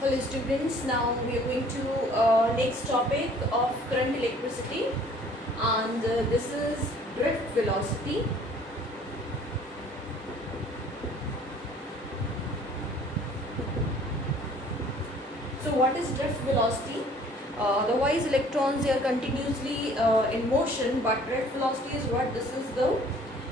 Hello students, now we are going to next topic of current electricity, and this is drift velocity. So what is drift velocity? Otherwise electrons, they are continuously in motion, but drift velocity is what? This is the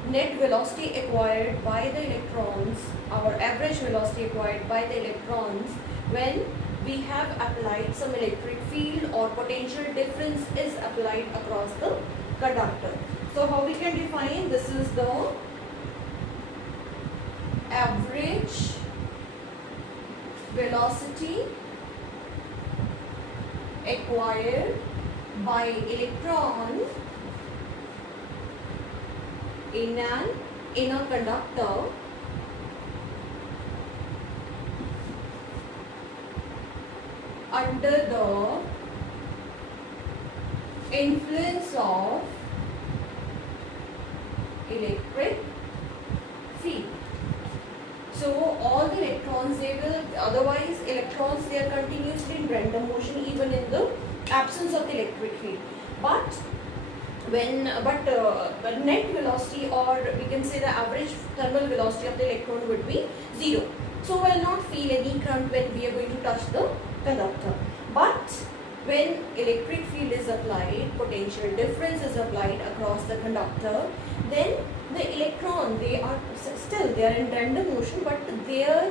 net velocity acquired by the electrons, our average velocity acquired by the electrons when we have applied some electric field or potential difference is applied across the conductor. So how we can define? This is the average velocity acquired by electron in an inner conductor under the influence of electric field. So all the electrons, they will, otherwise electrons, they are continuously in random motion even in the absence of the electric field. But when net velocity, or we can say the average thermal velocity of the electron would be 0. So we will not feel any current when we are going to touch the conductor. But when electric field is applied, potential difference is applied across the conductor, then the electron, they are in random motion, but they are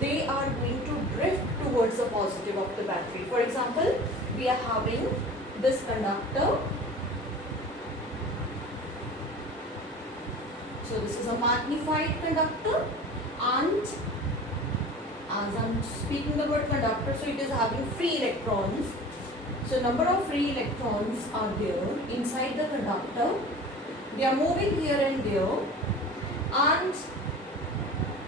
going to drift towards the positive of the battery. For example, we are having this conductor. So this is a magnified conductor, and as I'm speaking about conductor, so it is having free electrons. So number of free electrons are there inside the conductor. They are moving here and there, and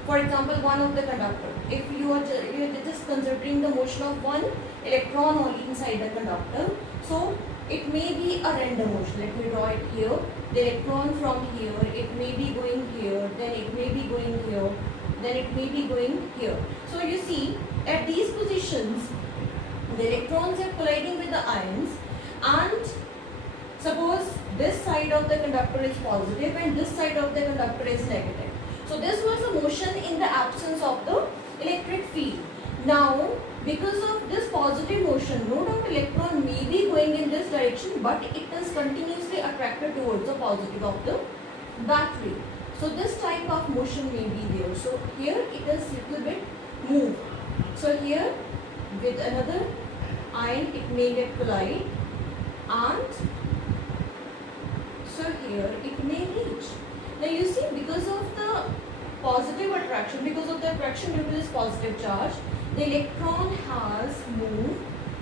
for example, one of the conductor, if you are just considering the motion of one electron only inside the conductor, so it may be a random motion. Let me draw it here. The electron from here, it may be going here, then it may be going here, then it may be going here. So you see, at these positions, the electrons are colliding with the ions, and suppose this side of the conductor is positive and this side of the conductor is negative. So this was a motion in the absence of the electric field. Now, because of this positive motion, no doubt electron may be going in this direction, but it is continuously attracted towards the positive of the battery. So this type of motion may be there. So here it is little bit moved. So here with another ion it may get collide, and so here it may reach. Now you see, because of the positive attraction, because of the attraction due to this positive charge, the electron has moved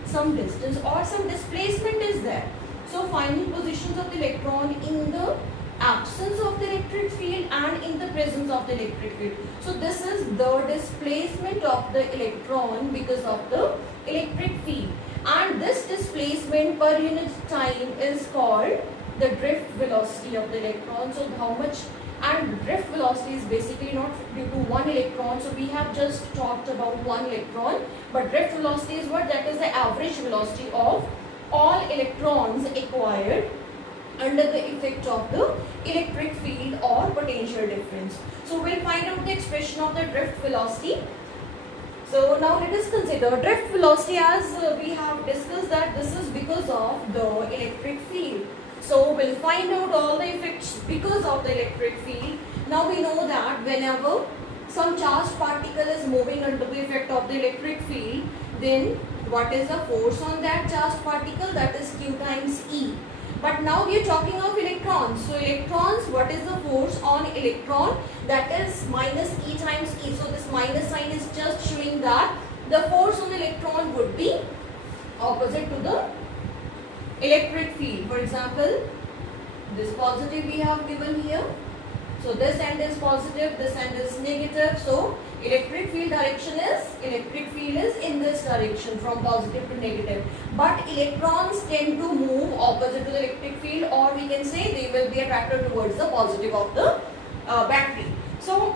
some distance or some displacement is there. So final positions of the electron in the absence of the electric field and in the presence of the electric field. So this is the displacement of the electron because of the electric field, and this displacement per unit time is called the drift velocity of the electron. So how much, and drift velocity is basically not due to one electron. So we have just talked about one electron, but drift velocity is what? That is the average velocity of all electrons acquired under the effect of the electric field or potential difference. So we'll find out the expression of the drift velocity. So now let us consider drift velocity, as we have discussed that this is because of the electric field. So we'll find out all the effects because of the electric field. Now we know that whenever some charged particle is moving under the effect of the electric field, then what is the force on that charged particle? That is Q times E. But now we are talking of electrons. So electrons, what is the force on electron? That is minus E times E. So this minus sign is just showing that the force on the electron would be opposite to the electric field. For example, this positive we have given here. So this end is positive, this end is negative. So electric field is in this direction from positive to negative. But electrons tend to move opposite to the electric field, or we can say they will be attracted towards the positive of the battery. So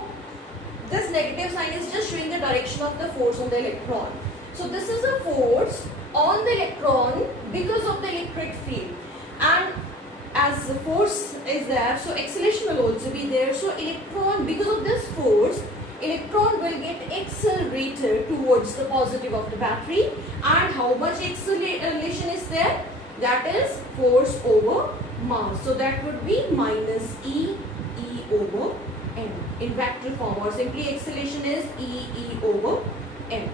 this negative sign is just showing the direction of the force on the electron. So this is a force on the electron because of the electric field, and as the force is there, so acceleration will also be there. So electron, because of this force, electron will get accelerated towards the positive of the battery. And how much acceleration is there? That is force over mass. So that would be minus E over m in vector form, or simply acceleration is E over m.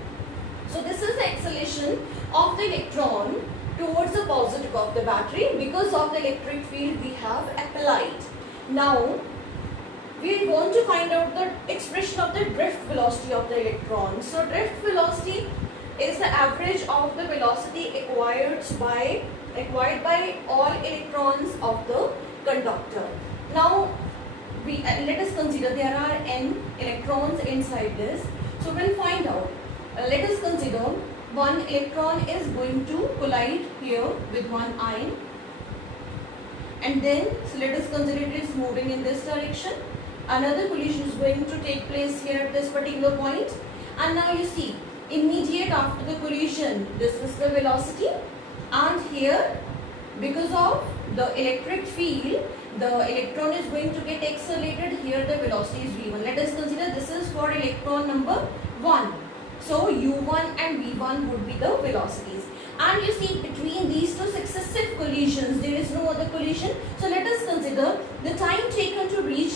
So this is the acceleration of the electron towards the positive of the battery because of the electric field we have applied. Now we want to find out the expression of the drift velocity of the electron. So drift velocity is the average of the velocity acquired by all electrons of the conductor. Now let us consider there are n electrons inside this. So we'll find out. Let us consider one electron is going to collide here with one ion, and then so let us consider it is moving in this direction. Another collision is going to take place here at this particular point, and now you see immediate after the collision, this is the velocity, and here because of the electric field the electron is going to get accelerated. Here the velocity is v1. Let us consider this is for electron number 1. So u1 and v1 would be the velocities, and you see between these two successive collisions there is no other collision. So let us consider the time taken to reach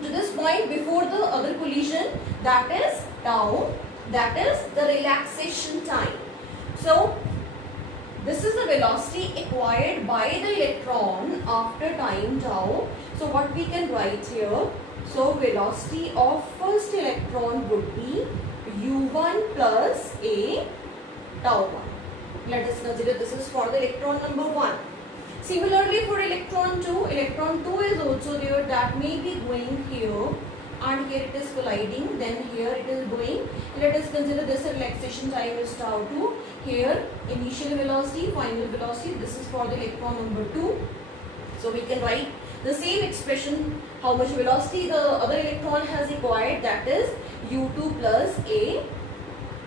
to this point before the other collision, that is tau, that is the relaxation time. So this is the velocity acquired by the electron after time tau. So what we can write here, so velocity of first electron would be u1 plus a tau 1. Let us consider this is for the electron number 1. Similarly for electron 2 is also there, that may be going here, and here it is colliding, then here it is going. Let us consider this relaxation time is tau 2. Here initial velocity, final velocity, this is for the electron number 2. So we can write the same expression, how much velocity the other electron has acquired, that is u2 plus a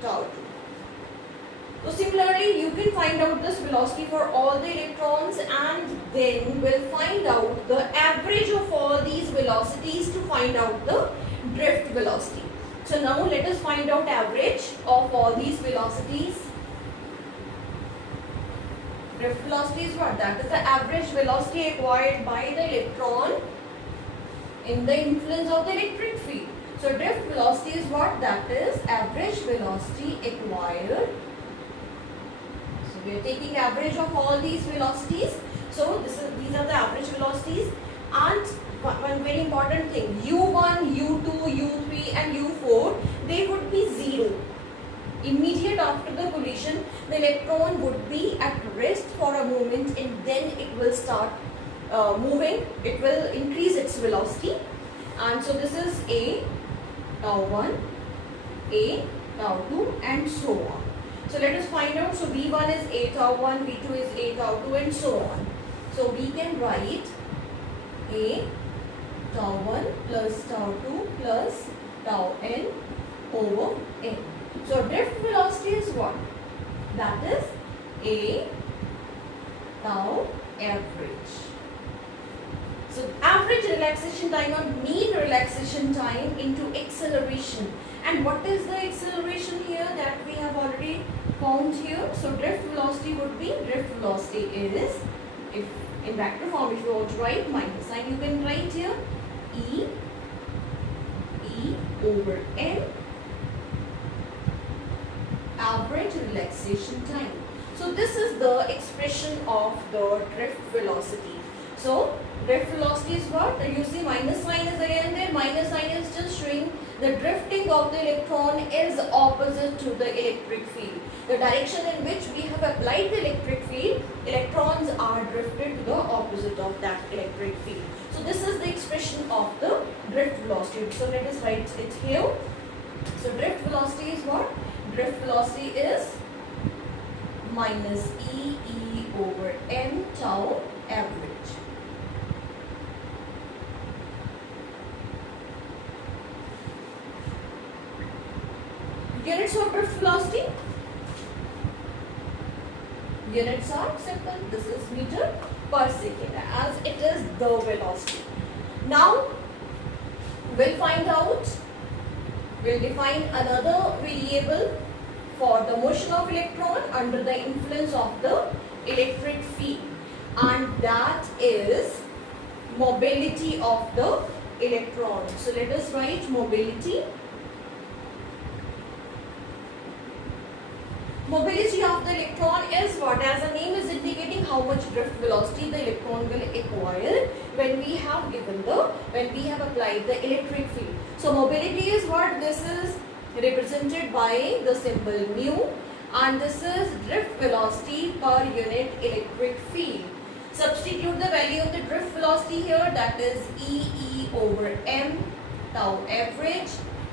tau 2. So similarly you can find out this velocity for all the electrons, and then we'll find out the average of all these velocities to find out the drift velocity. So now let us find out average of all these velocities. Drift velocity is what? That is the average velocity acquired by the electron in the influence of the electric field. So drift velocity is what? That is average velocity acquired. So we are taking average of all these velocities. So these are the average velocities, and one very important thing, u1, u2, u3 and u4, they would be 0. Immediate after the collision, the electron would be at rest for a moment, and then it will start moving. It will increase its velocity, and so this is a tau 1, a tau 2 and so on. So let us find out. So v1 is a tau 1, v2 is a tau 2 and so on. So we can write a tau 1 plus tau 2 plus tau n over n. So drift velocity is what? That is a tau average. So average relaxation time or mean relaxation time into acceleration. And what is the acceleration here that we have already found here? So drift velocity would be, drift velocity is, if in vector form if you want to write minus sign, you can write here E over m, average relaxation time. So this is the expression of the drift velocity. So drift velocity is what? You see minus sign is again there. Minus sign is just showing the drifting of the electron is opposite to the electric field. The direction in which we have applied the electric field, electrons are drifted to the opposite of that electric field. So this is the expression of the drift velocity. So let us write it here. So drift velocity is what? Drift velocity is minus E over m tau average. Units of drift velocity. Units are simple. This is meter per second as it is the velocity. Now we'll find out, we'll define another variable for the motion of electron under the influence of the electric field, and that is mobility of the electron. So let us write mobility. Mobility of the electron is what? As the name is indicating, how much drift velocity the electron will acquire when we have applied the electric field. So mobility is what? This is represented by the symbol mu, and this is drift velocity per unit electric field. Substitute the value of the drift velocity here, that is E over m tau average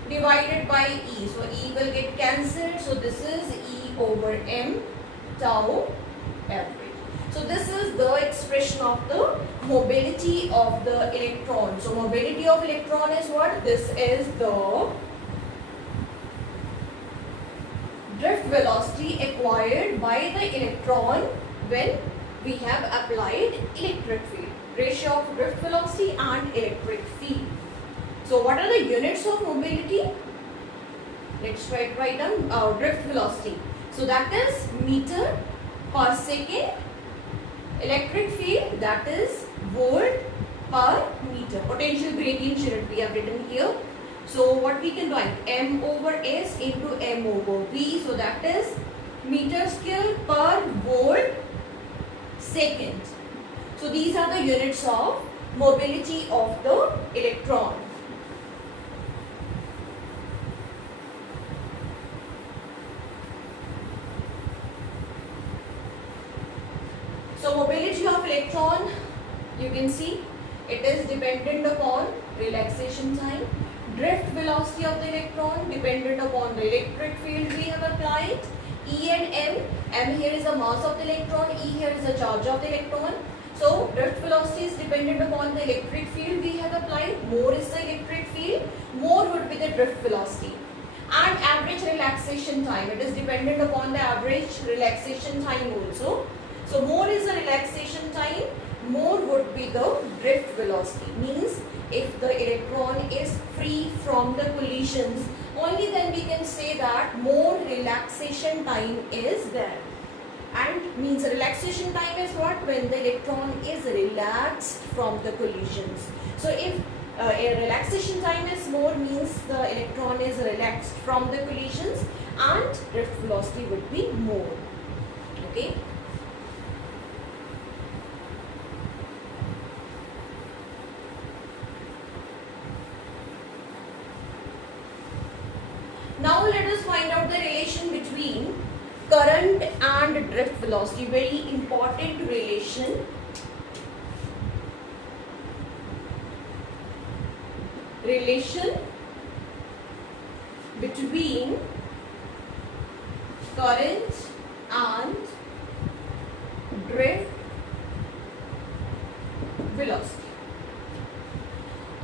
divided by E. So E will get cancelled. So this is E over m tau average. So this is the expression of the mobility of the electron. So mobility of electron is what? This is the drift velocity acquired by the electron when we have applied electric field. Ratio of drift velocity and electric field. So what are the units of mobility? Let's write down drift velocity. So that is meter per second. Electric field, that is volt per meter. Potential gradient should be written here. So what we can write? M over S into M over V. So that is meter square per volt second. So these are the units of mobility of the electron. So mobility of electron, you can see it is dependent upon relaxation time. Drift velocity of the electron dependent upon the electric field we have applied. E and M. M here is the mass of the electron, E here is the charge of the electron. So drift velocity is dependent upon the electric field we have applied. More is the electric field, more would be the drift velocity. And average relaxation time, it is dependent upon the average relaxation time also. So more is the relaxation time, more would be the drift velocity. Means if the electron is free from the collisions, only then we can say that more relaxation time is there. And means relaxation time is what? When the electron is relaxed from the collisions. So if a relaxation time is more, means the electron is relaxed from the collisions, and drift velocity would be more. Okay. Now let us find out the relation between current and drift velocity. Very important relation. Relation between current and drift velocity.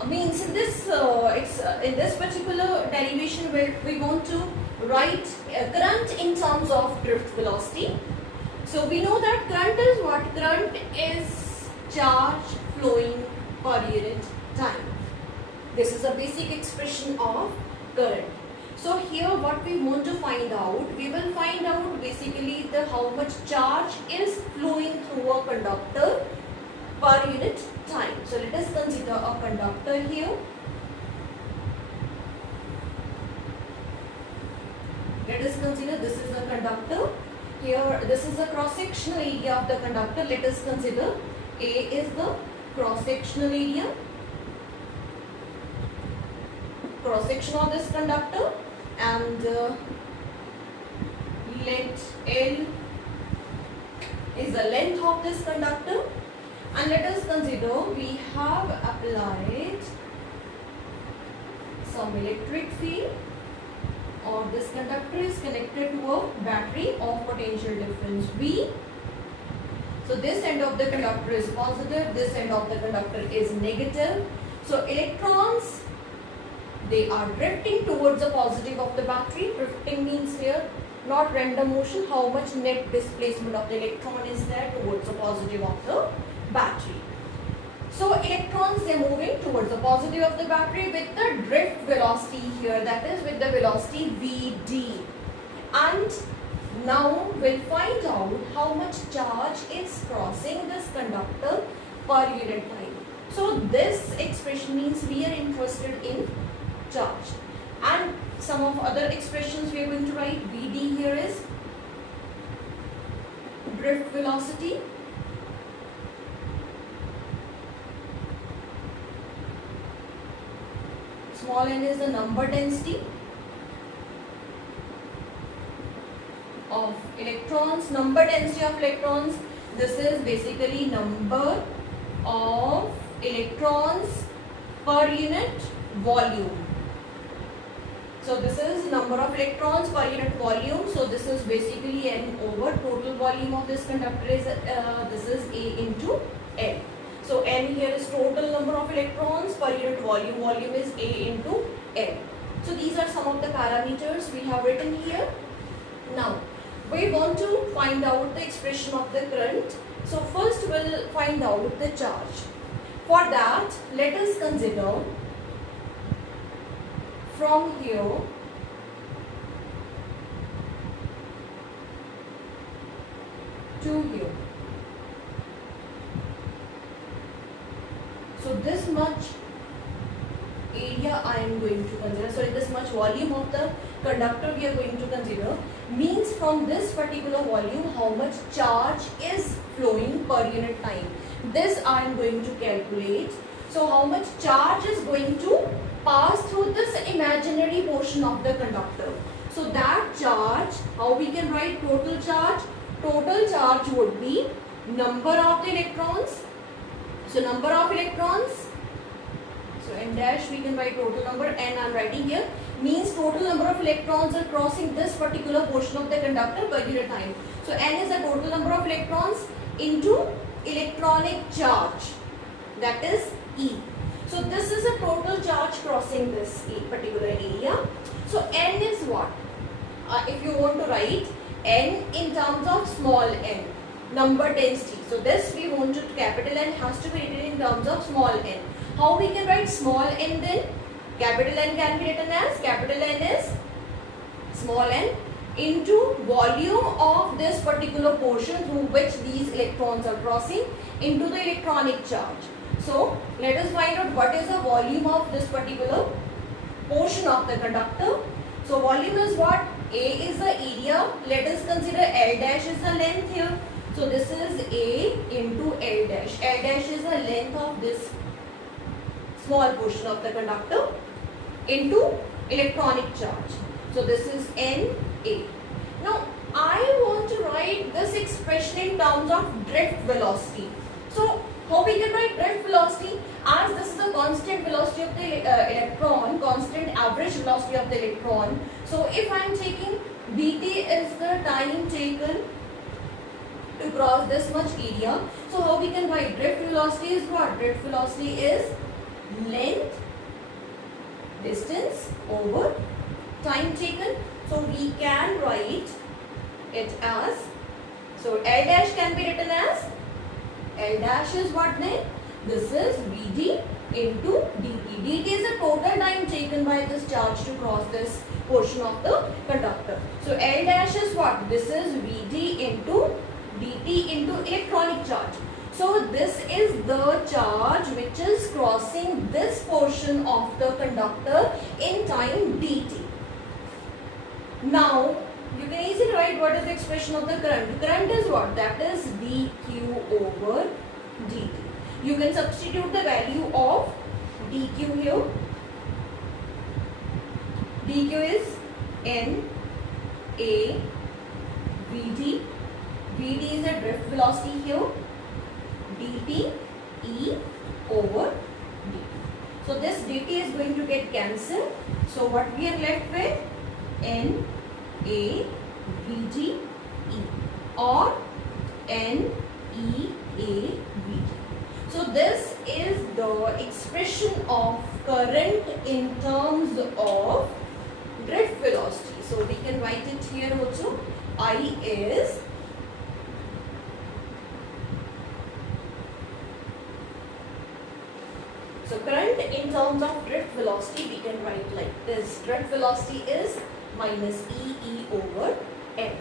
Means in this particular derivation where we want to write current in terms of drift velocity. So we know that current is what? Current is charge flowing per unit time. This is a basic expression of current. So here what we want to find out, we will find out basically the how much charge is flowing through a conductor per unit time. So let us consider a conductor here. Let us consider this is a conductor. Here this is the cross-sectional area of the conductor. Let us consider A is the cross-sectional area. Cross-section of this conductor, and let L is the length of this conductor. And let us consider we have applied some electric field, or this conductor is connected to a battery of potential difference V. So this end of the conductor is positive, this end of the conductor is negative. So electrons, they are drifting towards the positive of the battery, drifting drifting means here not random motion, how much net displacement of the electron is there towards the positive of the battery. So electrons, they are moving towards the positive of the battery with the drift velocity here, that is with the velocity Vd. And now we'll find out how much charge is crossing this conductor per unit time. So this expression means we are interested in charge. And some of other expressions we are going to write. Vd here is drift velocity. Small n is the number density of electrons. Number density of electrons, this is basically number of electrons per unit volume. So this is number of electrons per unit volume. So this is basically n over total volume of this conductor is this is A into N. So N here is total number of electrons per unit volume. Volume is A into N. So these are some of the parameters we have written here. Now we want to find out the expression of the current. So first we'll find out the charge. For that, let us consider from here to here. So this much area I am going to consider, sorry, this much volume of the conductor we are going to consider, means from this particular volume how much charge is flowing per unit time. This I am going to calculate. So how much charge is going to pass through this imaginary portion of the conductor. So that charge, how we can write total charge? Total charge would be number of the electrons. So number of electrons, so n dash we can write total number, n I am writing here, means total number of electrons are crossing this particular portion of the conductor per unit time. So n is the total number of electrons into electronic charge, that is E. So this is a total charge crossing this particular area. So n is what? If you want to write n in terms of small n, number density. So this we want to capital N has to be written in terms of small n. How we can write small n then? Capital N can be written as capital N is small n into volume of this particular portion through which these electrons are crossing into the electronic charge. So let us find out what is the volume of this particular portion of the conductor. So volume is what? A is the area. Let us consider L dash is the length here. So this is A into L dash. L dash is the length of this small portion of the conductor into electronic charge. So this is NA. Now I want to write this expression in terms of drift velocity. So how we can write drift velocity? As this is a constant velocity of the electron, constant average velocity of the electron. So if I am taking dt is the time taken to cross this much area. So how we can write drift velocity is what? Drift velocity is length, distance over time taken. So we can write it as, so L dash can be written as, L dash is what then? This is Vd into dt. dt is the total time taken by this charge to cross this portion of the conductor. So L dash is what? This is Vd into dt into electronic charge. So this is the charge which is crossing this portion of the conductor in time dt. Now you can easily write what is the expression of the current. Current is what? That is dq over dt. You can substitute the value of dq here. dq is n a vd. Vd is a drift velocity here. dt e over dt. So this dt is going to get cancelled. So what we are left with? N a vd e or n e a vd. So this is the expression of current in terms of drift velocity. So we can write I is so current in terms of drift velocity we can write like this. Drift velocity is minus E over M.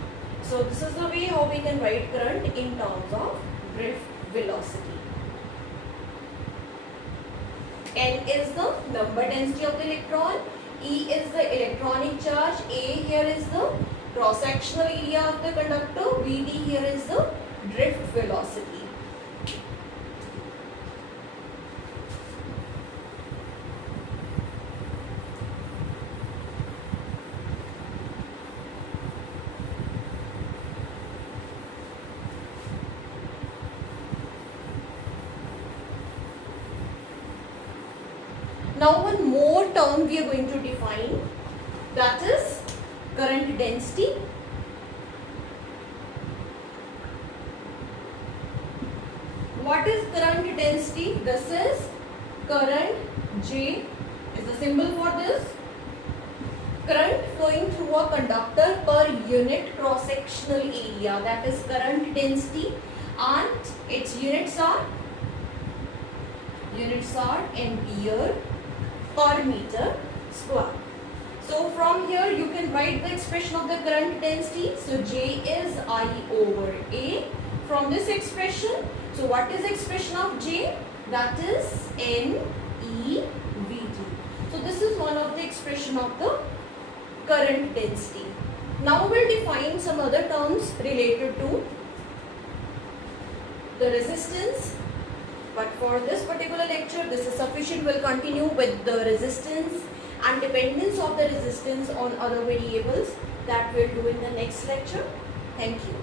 So this is the way how we can write current in terms of drift velocity. N is the number density of the electron, E is the electronic charge, A here is the cross-sectional area of the conductor, Vd here is the drift velocity. Now one more term we are going to define, that is current density. What is current density? This is current J is the symbol for this. Current flowing through a conductor per unit cross-sectional area, that is current density, and its units are ampere per meter square. So from here you can write the expression of the current density. So J is I over A. From this expression, so what is the expression of J? That is N E V T. So this is one of the expression of the current density. Now we'll define some other terms related to the resistance. But for this particular lecture, this is sufficient. We'll continue with the resistance and dependence of the resistance on other variables. That we'll do in the next lecture. Thank you.